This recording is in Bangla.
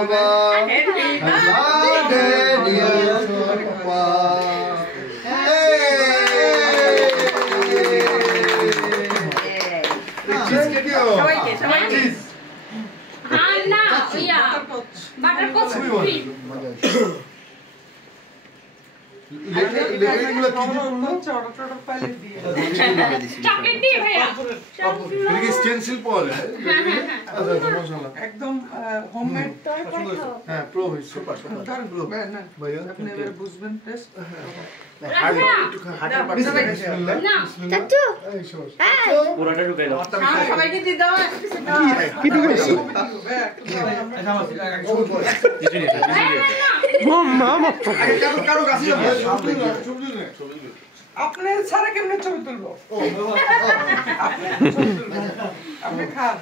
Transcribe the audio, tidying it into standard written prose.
শোভা একদম হোমমেড হ্যাঁ প্রো হইছে ভাইয়া আপনি এবারে বুঝবেন টেস্ট পুরোটা ঢুকাই দাও সবাইকে দিয়ে দাও কি ঢুকাইছো কারো কাছে আপনি সারা কেমনে ছবি তুলবো আপনি খান